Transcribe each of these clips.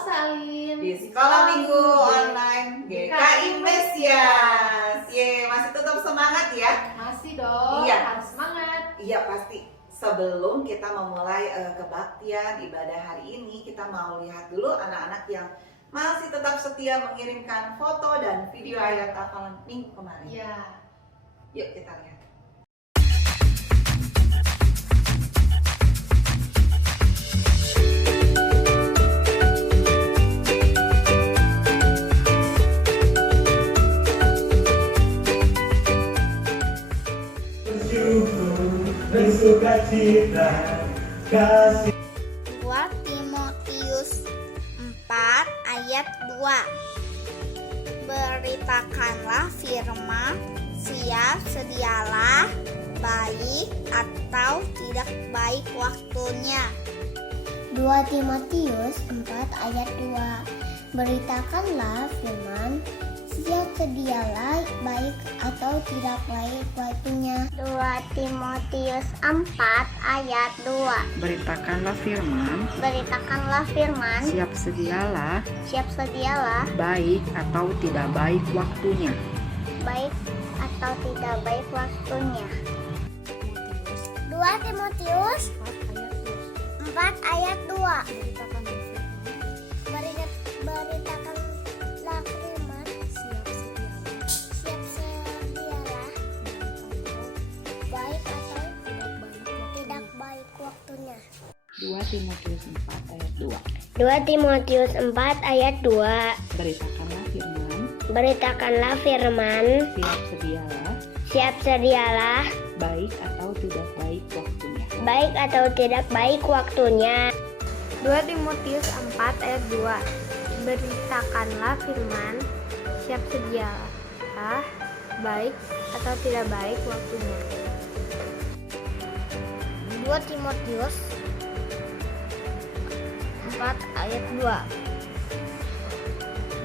Salin di Sekolah Minggu Online GKI Mesias. Masih tetap semangat ya? Masih dong, Iya. harus semangat. Iya pasti. Sebelum kita memulai kebaktian ibadah hari ini, kita mau lihat dulu anak-anak yang masih tetap setia mengirimkan foto dan video ayat hafalan minggu kemarin. Iya. Yuk kita lihat. Bersukacita kasih 2 Timotius 4 ayat 2. Beritakanlah firman, siap sedialah, baik atau tidak baik waktunya. 2 Timotius 4 ayat 2. Beritakanlah firman, siap sedialah, baik atau tidak baik waktunya. 2 Timotius 4 ayat 2. Beritakanlah firman, Siap sedialah, baik atau tidak baik waktunya. baik atau tidak baik waktunya. 2 Timotius 4 ayat 2. Beritakanlah firman, siap sedialah, baik atau tidak baik waktunya. 2 Timotius 4 ayat 2. 2 Timotius 4 ayat 2. Beritakanlah firman, Siap sedialah, baik atau tidak baik waktunya. baik atau tidak baik waktunya. 2 Timotius 4 ayat 2. Beritakanlah firman, siap sedialah, baik atau tidak baik waktunya. 2 Timotius 4 ayat 2.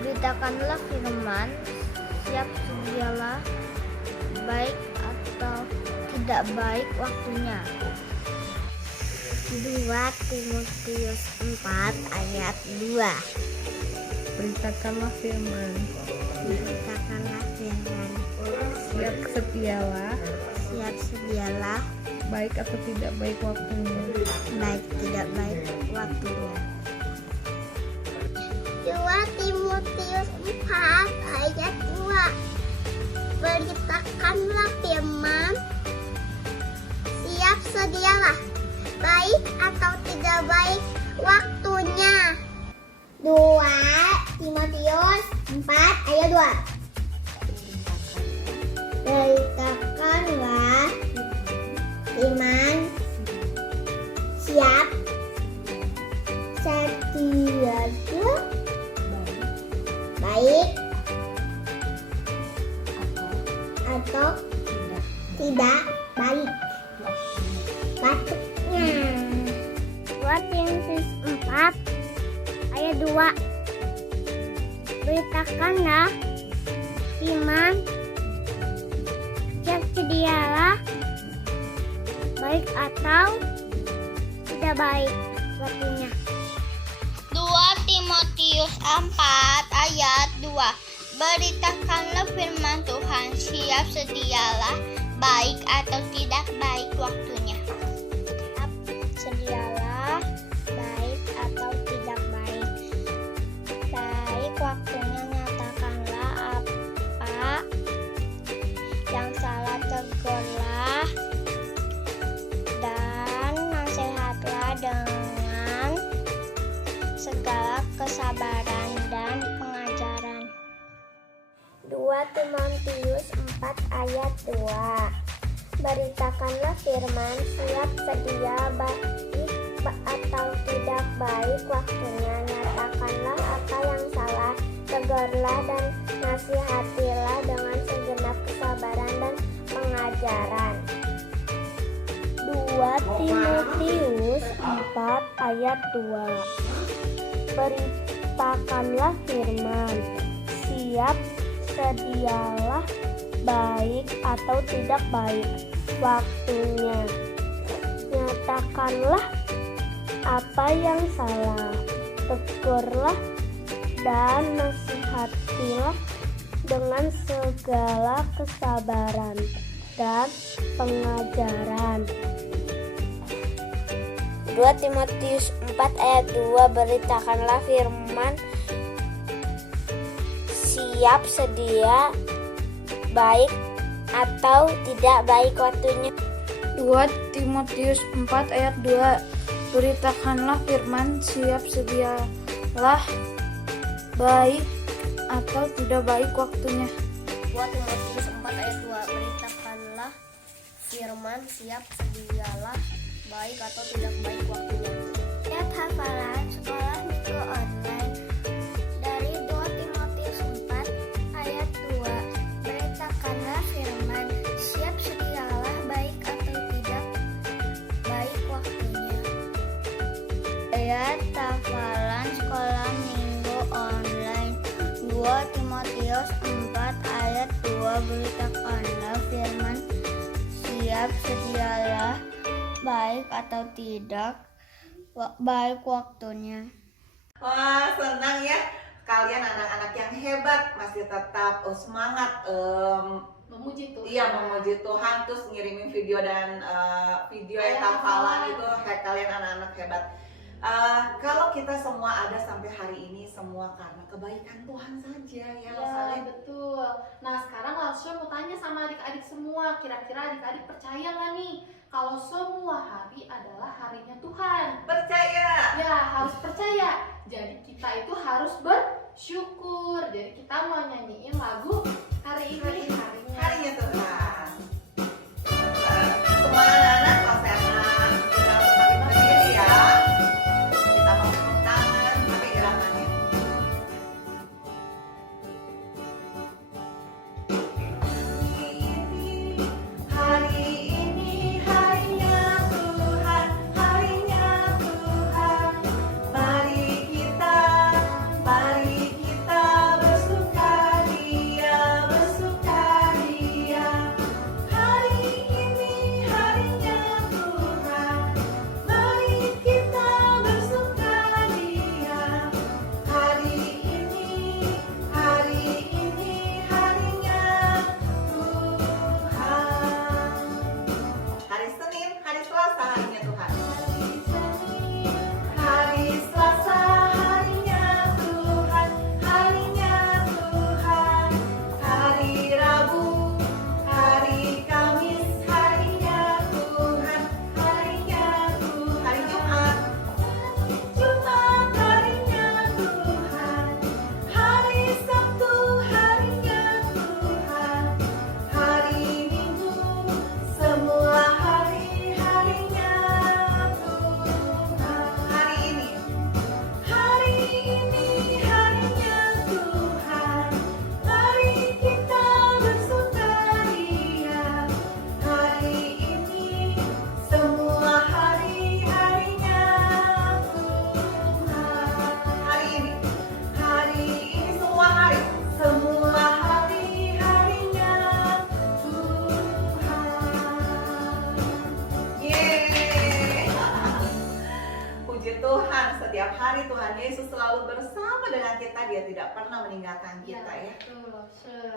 Beritakanlah firman, siap sedialah, baik atau tidak baik waktunya. 2 Timotius 4 ayat 2. Beritakanlah firman, Beritakanlah firman, siap sedialah, siap sedialah, baik atau tidak baik waktunya. baik tidak baik waktunya. 2 Timotius 4 ayat 2. Beritakanlah firman, siap sedialah, baik atau tidak baik waktunya. 2 Timotius 4 ayat 2. Beritakanlah firman, siap sedialah, baik atau tidak baik waktunya. 2 Timotius 4 ayat 2. Beritakanlah firman, siap sedialah, baik atau tidak baik waktunya. 2 Timotius 4 ayat 2. Beritakanlah firman Tuhan, siap sedialah, baik atau tidak baik waktunya. Sedialah, baik atau tidak baik. Baik waktunya, nyatakanlah apa yang salah, tegurlah dan nasihatlah dengan segala kesabaran dan pengajaran. 2 Timotius 4 ayat 2. Beritakanlah firman, siap sedia, baik atau tidak baik waktunya. Nyatakanlah apa yang salah, tegurlah dan nasihatilah dengan segenap kesabaran dan pengajaran. 2 Timotius 4 ayat 2. Beritakanlah firman, siap sedialah, baik atau tidak baik waktunya. Nyatakanlah apa yang salah, tegurlah dan nasihatilah dengan segala kesabaran dan pengajaran. 2 Timotius 4 ayat 2, beritakanlah firman, siap sedia, baik atau tidak baik waktunya. 2 Timotius 4 ayat 2, beritakanlah firman, siap sedialah, baik atau tidak baik waktunya. 2 Timotius 4 ayat 2, beritakanlah firman, siap sedialah, baik atau tidak baik waktunya. Lihat hafalan sekolah minggu online dari 2 Timotius 4 ayat 2, beritakanlah firman, siap sedialah, baik atau tidak baik waktunya. Ayat hafalan sekolah minggu online 2 Timotius 4 ayat 2, beritakanlah firman, siap sedialah, baik atau tidak baik waktunya. Wah, senang ya kalian anak-anak yang hebat masih tetap semangat Memuji Tuhan. iya memuji Tuhan, terus ngirimin video dan video yang hafalan itu kalian anak-anak hebat. Kalau kita semua ada sampai hari ini semua karena kebaikan Tuhan saja ya, Ya, Saleh. betul. Nah, sekarang langsung mau tanya sama adik-adik semua, kira-kira adik-adik percaya nggak nih kalau semua hari adalah harinya Tuhan? Percaya. Ya, harus percaya. Jadi kita itu harus bersyukur. Jadi kita mau nyanyiin lagu hari ini Harinya Tuhan. Semua anak-anak kalau saya tinggal bagi berdiri ya. Kita mau tepuk tangan pakai gerakannya. Hari ini harinya Tuhan, harinya Tuhan. Mari kita bersukaria, bersukaria. Hari ini harinya Tuhan, mari kita bersukaria. Hari ini harinya Tuhan. Hari Senin, hari Selasa harinya Tuhan. Hari Selasa harinya Tuhan, harinya Tuhan. Hari Rabu, hari Kamis harinya Tuhan, harinya Tuhan. Hari Jumat, Jumat harinya Tuhan. Hari Sabtu harinya Tuhan. Hari Minggu, semua hari-harinya Tuhan. Hari ini harinya Tuhan. Mari kita bersukaria. Hari ini semua hari-harinya Tuhan. Hari ini semua hari-harinya Tuhan. Yeay. Puji Tuhan, setiap hari Tuhan Yesus selalu bersama dengan kita. Dia tidak pernah meninggalkan kita ya. Betul.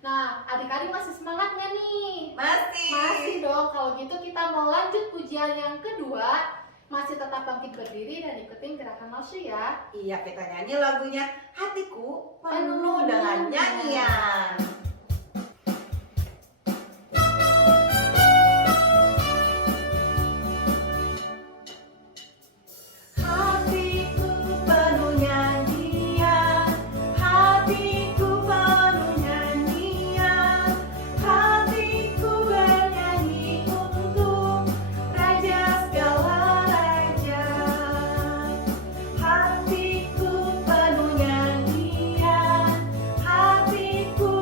Nah, adik-adik masih semangat nggak nih? Masih. Masih dong. Kalau gitu kita mau lanjut pujian yang kedua. Masih tetap bangkit berdiri dan ikutin gerakan Laushu ya. Iya, kita nyanyi lagunya Hatiku Penuh dengan Nyanyian. Hatiku penuh nyanyian, hatiku penuh nyanyian, hatiku bernyanyi untuk Raja segala raja. Hatiku penuh nyanyian, hatiku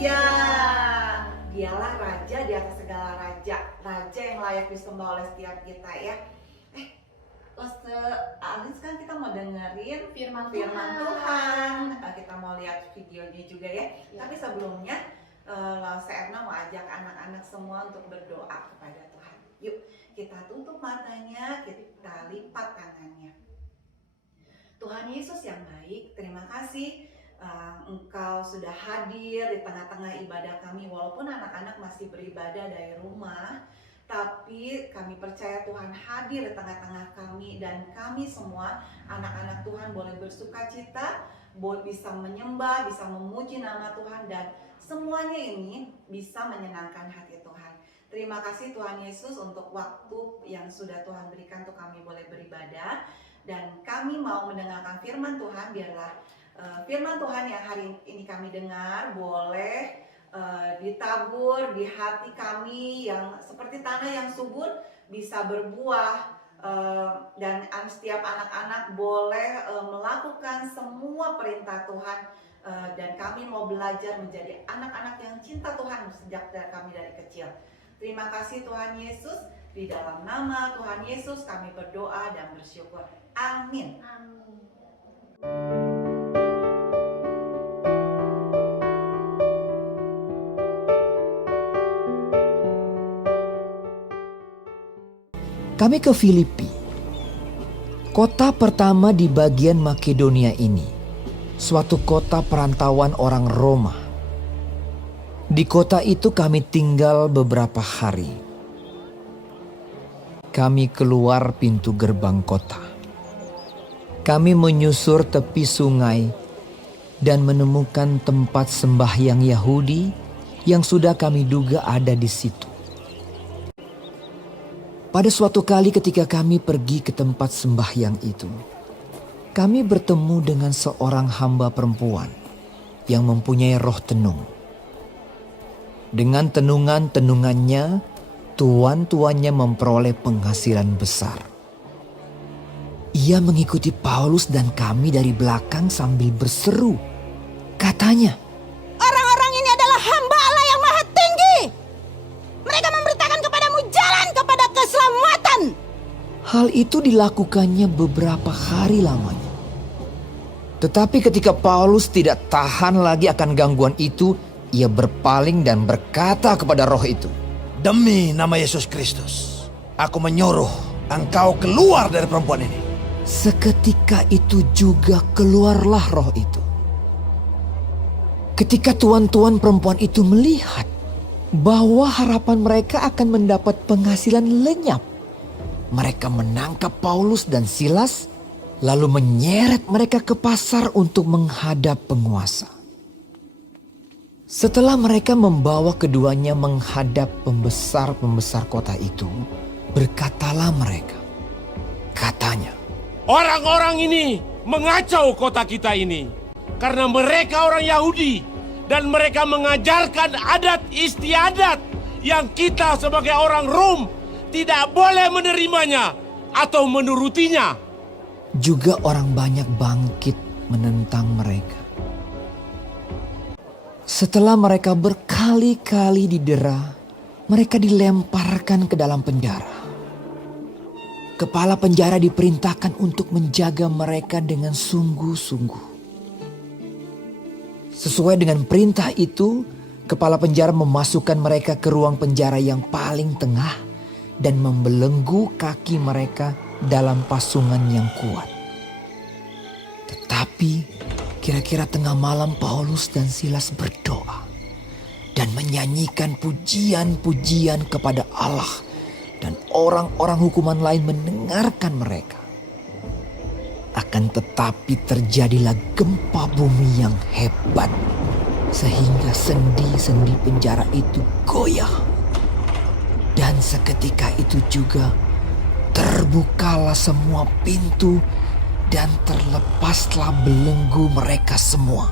Iya, dialah raja di atas segala raja, raja yang layak disembah oleh setiap kita ya. Alis kan kita mau dengerin Firman Tuhan. Kita mau lihat videonya juga ya. Ya. Tapi sebelumnya, Erna mau ajak anak-anak semua untuk berdoa kepada Tuhan. Yuk, kita tutup matanya, kita lipat tangannya. Tuhan Yesus yang baik, terima kasih Engkau sudah hadir di tengah-tengah ibadah kami. Walaupun anak-anak masih beribadah dari rumah, tapi kami percaya Tuhan hadir di tengah-tengah kami, dan kami semua anak-anak Tuhan boleh bersuka cita, boleh bisa menyembah, bisa memuji nama Tuhan, dan semuanya ini bisa menyenangkan hati Tuhan. Terima kasih Tuhan Yesus untuk waktu yang sudah Tuhan berikan untuk kami boleh beribadah, dan kami mau mendengarkan firman Tuhan. Biarlah firman Tuhan yang hari ini kami dengar boleh ditabur di hati kami yang seperti tanah yang subur, bisa berbuah, dan setiap anak-anak boleh melakukan semua perintah Tuhan, dan kami mau belajar menjadi anak-anak yang cinta Tuhan sejak kami dari kecil. Terima kasih Tuhan Yesus, di dalam nama Tuhan Yesus kami berdoa dan bersyukur. Amin. Amin. Kami ke Filipi, kota pertama di bagian Makedonia ini, suatu kota perantauan orang Roma. Di kota itu kami tinggal beberapa hari. Kami keluar pintu gerbang kota. Kami menyusur tepi sungai dan menemukan tempat sembahyang Yahudi yang sudah kami duga ada di situ. Pada suatu kali ketika kami pergi ke tempat sembahyang itu, kami bertemu dengan seorang hamba perempuan yang mempunyai roh tenung. Dengan tenungan-tenungannya, tuan-tuannya memperoleh penghasilan besar. Ia mengikuti Paulus dan kami dari belakang sambil berseru. Katanya, Orang-orang ini adalah hamba Allah yang maha tinggi. Mereka memberitakan kepadamu jalan kepada keselamatan. hal itu dilakukannya beberapa hari lamanya. Tetapi ketika Paulus tidak tahan lagi akan gangguan itu, ia berpaling dan berkata kepada roh itu, "Demi nama Yesus Kristus, aku menyuruh engkau keluar dari perempuan ini." Seketika itu juga keluarlah roh itu. Ketika tuan-tuan perempuan itu melihat bahwa harapan mereka akan mendapat penghasilan lenyap, mereka menangkap Paulus dan Silas, lalu menyeret mereka ke pasar untuk menghadap penguasa. Setelah mereka membawa keduanya menghadap pembesar-pembesar kota itu, berkatalah mereka. Katanya, "Orang-orang ini mengacau kota kita ini karena mereka orang Yahudi dan mereka mengajarkan adat istiadat yang kita sebagai orang Rom tidak boleh menerimanya atau menurutinya." Juga orang banyak bangkit menentang mereka. Setelah mereka berkali-kali didera, mereka dilemparkan ke dalam penjara. Kepala penjara diperintahkan untuk menjaga mereka dengan sungguh-sungguh. Sesuai dengan perintah itu, kepala penjara memasukkan mereka ke ruang penjara yang paling tengah dan membelenggu kaki mereka dalam pasungan yang kuat. Tetapi kira-kira tengah malam Paulus dan Silas berdoa dan menyanyikan pujian-pujian kepada Allah, dan orang-orang hukuman lain mendengarkan mereka. Akan tetapi terjadilah gempa bumi yang hebat, sehingga sendi-sendi penjara itu goyah. Dan seketika itu juga terbukalah semua pintu dan terlepaslah belenggu mereka semua.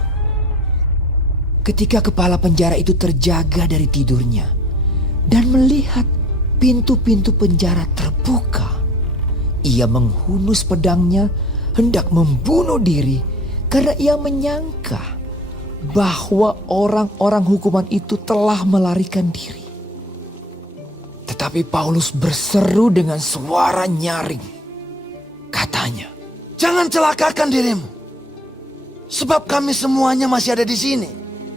Ketika kepala penjara itu terjaga dari tidurnya dan melihat pintu-pintu penjara terbuka, ia menghunus pedangnya hendak membunuh diri karena ia menyangka bahwa orang-orang hukuman itu telah melarikan diri. Tetapi Paulus berseru dengan suara nyaring. Katanya, Jangan celakakan dirimu, sebab kami semuanya masih ada di sini.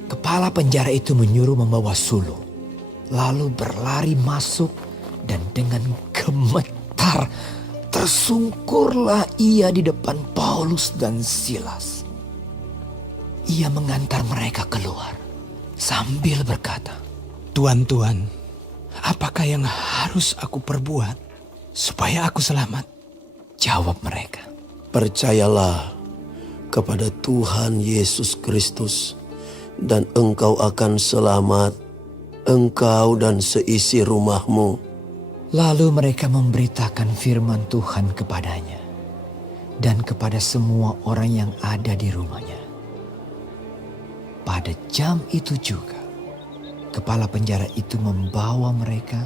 kepala penjara itu menyuruh membawa sulung, lalu berlari masuk dan dengan gemetar tersungkurlah ia di depan Paulus dan Silas. Ia mengantar mereka keluar sambil berkata, Tuan, apakah yang harus aku perbuat supaya aku selamat? Jawab mereka, Percayalah kepada Tuhan Yesus Kristus dan engkau akan selamat, engkau dan seisi rumahmu. Lalu mereka memberitakan firman Tuhan kepadanya dan kepada semua orang yang ada di rumahnya. Pada jam itu juga, kepala penjara itu membawa mereka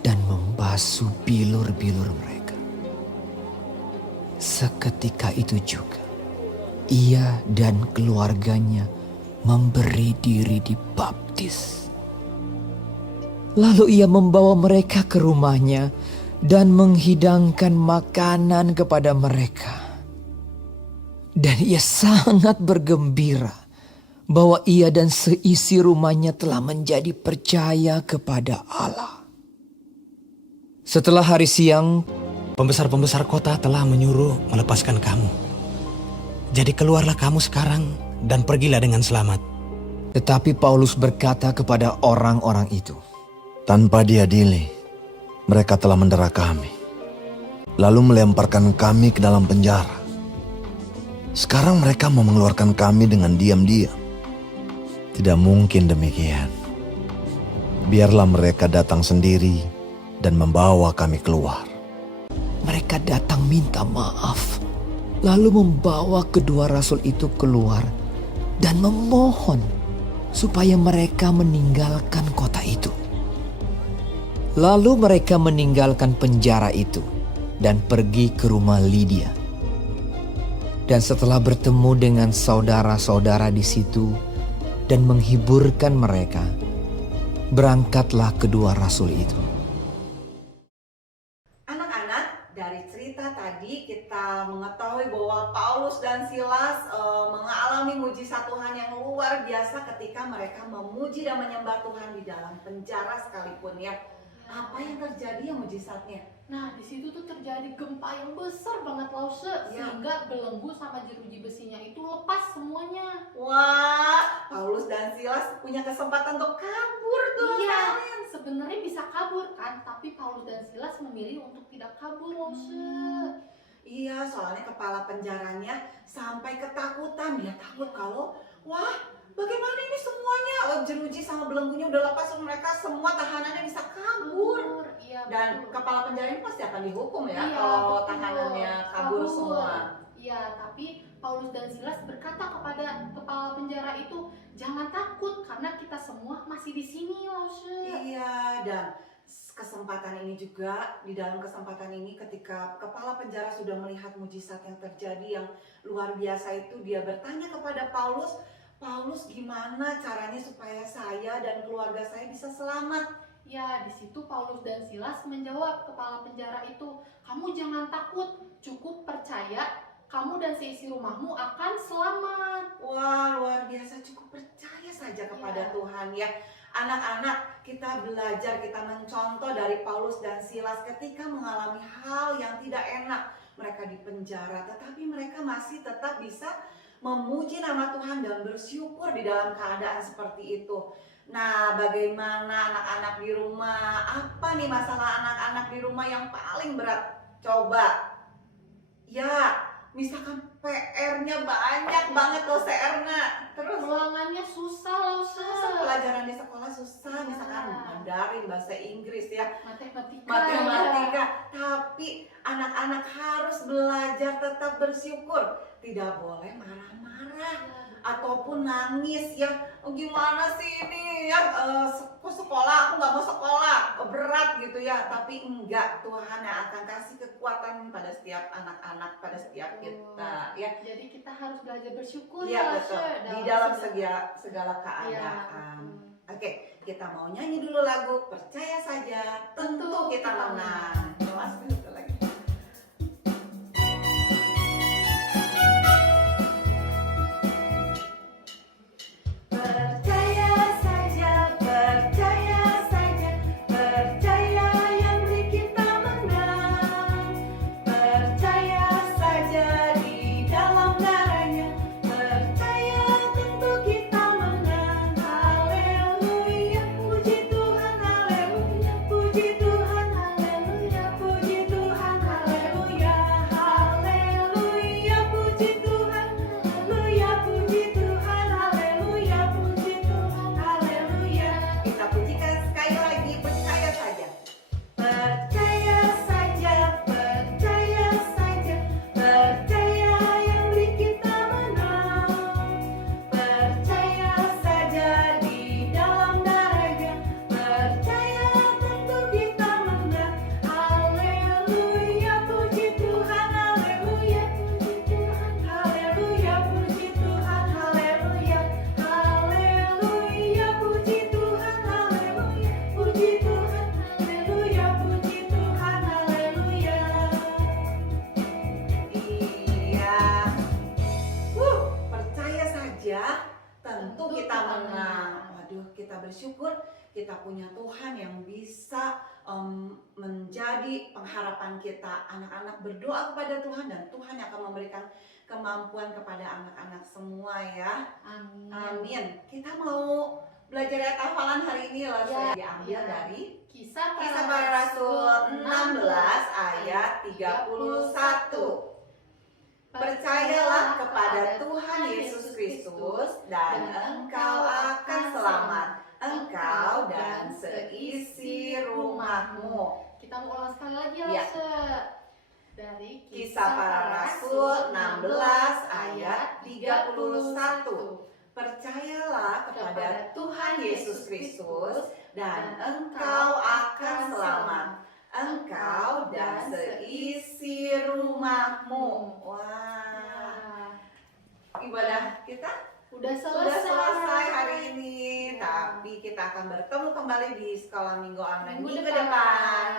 dan membasuh bilur-bilur mereka. Seketika itu juga, ia dan keluarganya memberi diri dibaptis. Lalu ia membawa mereka ke rumahnya dan menghidangkan makanan kepada mereka. Dan ia sangat bergembira bahwa ia dan seisi rumahnya telah menjadi percaya kepada Allah. Setelah hari siang, Pembesar-pembesar kota telah menyuruh melepaskan kamu. Jadi keluarlah kamu sekarang dan pergilah dengan selamat. tetapi Paulus berkata kepada orang-orang itu, Tanpa diadili, mereka telah mendera kami, lalu melemparkan kami ke dalam penjara. Sekarang mereka mau mengeluarkan kami dengan diam-diam. Tidak mungkin demikian. Biarlah mereka datang sendiri dan membawa kami keluar. Mereka datang minta maaf, lalu membawa kedua rasul itu keluar dan memohon supaya mereka meninggalkan kota itu. Lalu mereka meninggalkan penjara itu dan pergi ke rumah Lydia. Dan setelah bertemu dengan saudara-saudara di situ dan menghiburkan mereka, berangkatlah kedua rasul itu. Dari cerita tadi kita mengetahui bahwa Paulus dan Silas mengalami mujizat Tuhan yang luar biasa ketika mereka memuji dan menyembah Tuhan di dalam penjara sekalipun ya. Apa yang terjadi ya mujizatnya? Nah, di situ tuh terjadi gempa yang besar banget Lause, sehingga belenggu sama jeruji besinya itu lepas semuanya. Wah, Paulus dan Silas punya kesempatan untuk kabur tuh. Iya, sebenarnya bisa kabur kan, tapi Paulus dan Silas memilih untuk tidak kabur Lause. Iya, soalnya kepala penjaranya sampai ketakutan. Dia takut kalau, wah, bagaimana ini semuanya? Jeruji sama belenggunya udah lepas, mereka semua tahanannya bisa kabur. Iya, dan betul. kepala penjara ini pasti akan dihukum ya, Iya, kalau betul. tahanannya kabur semua. Iya, tapi Paulus dan Silas berkata kepada kepala penjara itu, jangan takut karena kita semua masih di sini, Lause. Iya, dan kesempatan ini juga, di dalam kesempatan ini ketika kepala penjara sudah melihat mujizat yang terjadi yang luar biasa itu, dia bertanya kepada Paulus, Paulus, gimana caranya supaya saya dan keluarga saya bisa selamat? Ya, di situ Paulus dan Silas menjawab kepala penjara itu, kamu jangan takut, cukup percaya, kamu dan seisi rumahmu akan selamat. Wah, luar biasa, cukup percaya saja kepada Tuhan ya. Anak-anak, kita belajar, kita mencontoh dari Paulus dan Silas ketika mengalami hal yang tidak enak. Mereka di penjara, tetapi mereka masih tetap bisa memuji nama Tuhan dan bersyukur di dalam keadaan seperti itu. Nah, bagaimana anak-anak di rumah? Apa nih masalah anak-anak di rumah yang paling berat? Coba. Ya, misalkan PR-nya banyak banget loh Erna. Terus ulangannya susah Lause. Pelajaran di sekolah susah, misalkan Mandarin, bahasa Inggris ya, matematika. Tapi anak-anak harus belajar tetap bersyukur. Tidak boleh marah-marah ataupun nangis ya. Oh, gimana sih ini ya, ya sekolah, aku nggak mau sekolah, berat gitu ya. Tapi enggak, Tuhan yang akan kasih kekuatan pada setiap anak-anak, pada setiap kita ya. Jadi kita harus belajar bersyukur Iya ya, betul, Lasha, di dalam segala keadaan. Oke, kita mau nyanyi dulu lagu Percaya Saja, Tentu Kita Menang. Masuk dulu lagi. Percaya saja, percaya saja, percaya yang beri kita menang. Percaya saja di dalam darahnya, percaya tentu kita menang. Haleluya, puji Tuhan, haleluya, puji Tuhan, haleluya, puji Tuhan, haleluya, haleluya, puji Tuhan, haleluya, puji Tuhan, haleluya, puji Tuhan, haleluya. Kita pujikan sekali lagi, percaya saja. Percaya saja, percaya saja, percaya yang beri kita menang. Percaya saja di dalam darahnya, percaya tentu kita menang. Haleluya, puji Tuhan, haleluya, puji Tuhan, haleluya, puji Tuhan, haleluya, haleluya, puji Tuhan, haleluya, puji Tuhan, haleluya, puji Tuhan, haleluya. Iya. Percaya saja, tentu kita menang. Waduh, kita bersyukur kita punya Tuhan yang bisa menjadi pengharapan kita. Anak-anak berdoa kepada Tuhan dan Tuhan yang akan memberikan kemampuan kepada anak-anak semua ya. Amin. Amin. Kita mau belajar ayat hafalan hari ini loh. Ya, Diambil ya. dari Kisah Kisah Para Rasul 16 ayat 31. Percayalah kepada Tuhan Yesus Kristus dan engkau akan selamat, engkau dan seisi rumahmu. Kita mau ulang sekali lagi ya, Ya. Lasha. Dari Kisah Para Rasul 16 ayat 31. Percayalah kepada Tuhan Yesus Kristus dan engkau akan selamat, engkau dan seisi rumahmu. Wah, ibadah kita Udah sudah selesai. selesai hari ini. Tapi kita akan bertemu kembali di sekolah minggu online Minggu minggu depan. depan.